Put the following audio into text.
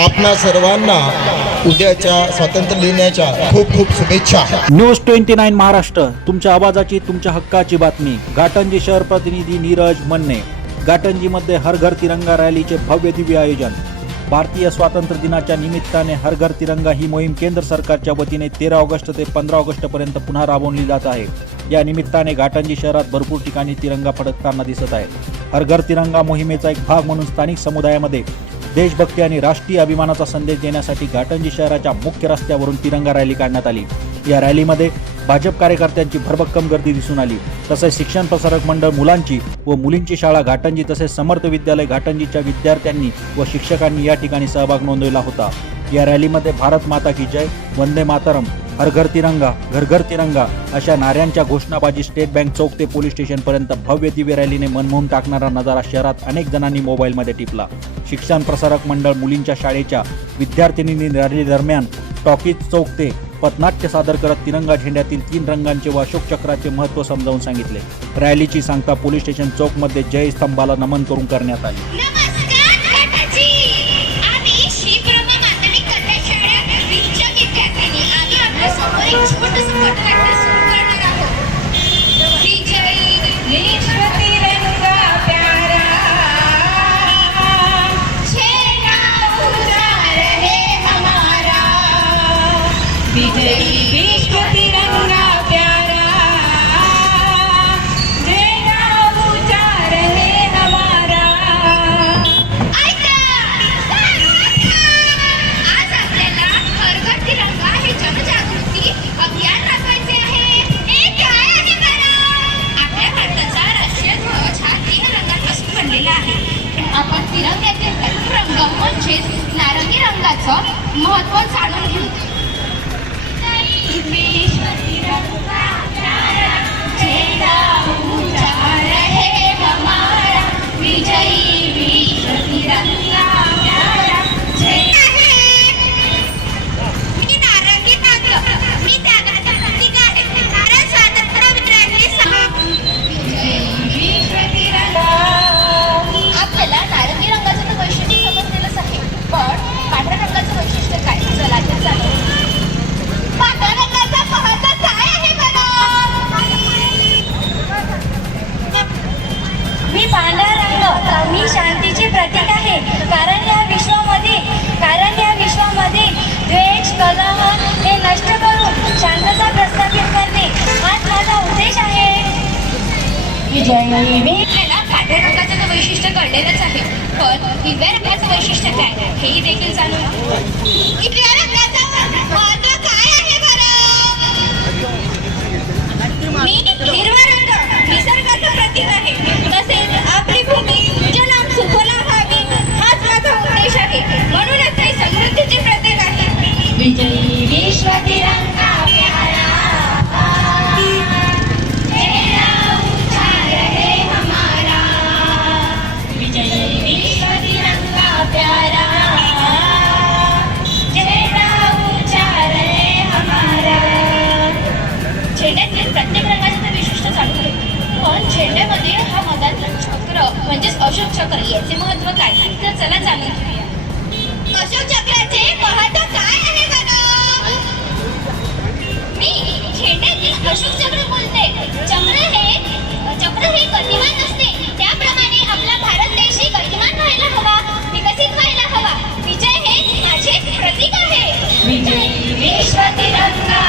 आपणा सर्वांना उद्याच्या स्वातंत्र्य लिहिण्याच्या खूप खूप शुभेच्छा. न्यूज ट्वेंटी नाईन महाराष्ट्र तुमच्या आवाजाची तुमच्या हक्काची बातमी. घाटंजी शहर प्रतिनिधी नीरज मन्ने. घाटंजीमध्ये हर घर तिरंगा रॅलीचे भव्य दिव्य आयोजन. भारतीय स्वातंत्र्य दिनाच्या निमित्ताने हर घर तिरंगा ही मोहीम केंद्र सरकारच्या वतीने तेरा ऑगस्ट ते पंधरा ऑगस्टपर्यंत पुन्हा राबवली जात आहे. या निमित्ताने घाटंजी शहरात भरपूर ठिकाणी तिरंगा फडकताना दिसत आहे. हर घर तिरंगा मोहिमेचा एक भाग म्हणून स्थानिक समुदायामध्ये देशभक्ती आणि राष्ट्रीय अभिमानाचा संदेश देण्यासाठी घाटंजी शहराच्या मुख्य रस्त्यावरून तिरंगा रॅली काढण्यात आली. या रॅलीमध्ये भाजप कार्यकर्त्यांची भरभक्कम गर्दी दिसून आली. तसेच शिक्षण प्रसारक मंडळ मुलांची व मुलींची शाळा घाटंजी तसेच समर्थ विद्यालय घाटंजीच्या विद्यार्थ्यांनी व शिक्षकांनी या ठिकाणी सहभाग नोंदवला होता. या रॅलीमध्ये भारत माता की जय वंदे मातरम हर घर तिरंगा घर घर तिरंगा अशा नाऱ्यांच्या घोषणाबाजी स्टेट बँक चौक ते पोलीस स्टेशनपर्यंत भव्य दिव्य रॅलीने मनमोहून टाकणारा नजारा शहरात अनेक जणांनी मोबाईलमध्ये टिपला. शिक्षण प्रसारक मंडळ मुलींच्या शाळेच्या विद्यार्थिनींनी रॅली दरम्यान टॉकीज चौक ते पथनाट्य सादर करत तिरंगा झेंड्यातील तीन रंगांचे व अशोक चक्राचे महत्त्व समजावून सांगितले. रॅलीची सांगता पोलीस स्टेशन चौकमध्ये जय स्तंभाला नमन करून करण्यात आली. आपण तिरंग्याचे रंग म्हणजेच नारंगी रंगाचं महत्त्व जाणून घेऊ. विश्व तिरंगा आपल्याला पांढऱ्या रंगाचं वैशिष्ट्य कळलेलंच आहे. पण हिरव्या रंगाचं वैशिष्ट्य काय? हेही देखील जाणून प्रत्येक रंगाचे विशिष्ट चालू पण झेंड्यामध्ये हा मधातलं चक्र म्हणजेच अशोक चक्र याचे महत्त्व काय? तर चला जाणून घेऊया. अशोक चक्राचे महत्त्व काय आहे बरं मी झेंड्यातील अशोक चक्र बोलते. चक्र हे चक्र हे गतिमान असते. त्याप्रमाणे आपला भारत देशही गतिमान व्हायला हवा विकसित व्हायला हवा. विजय हे माझे प्रतीक आहे. विजय विश्व तिरंगा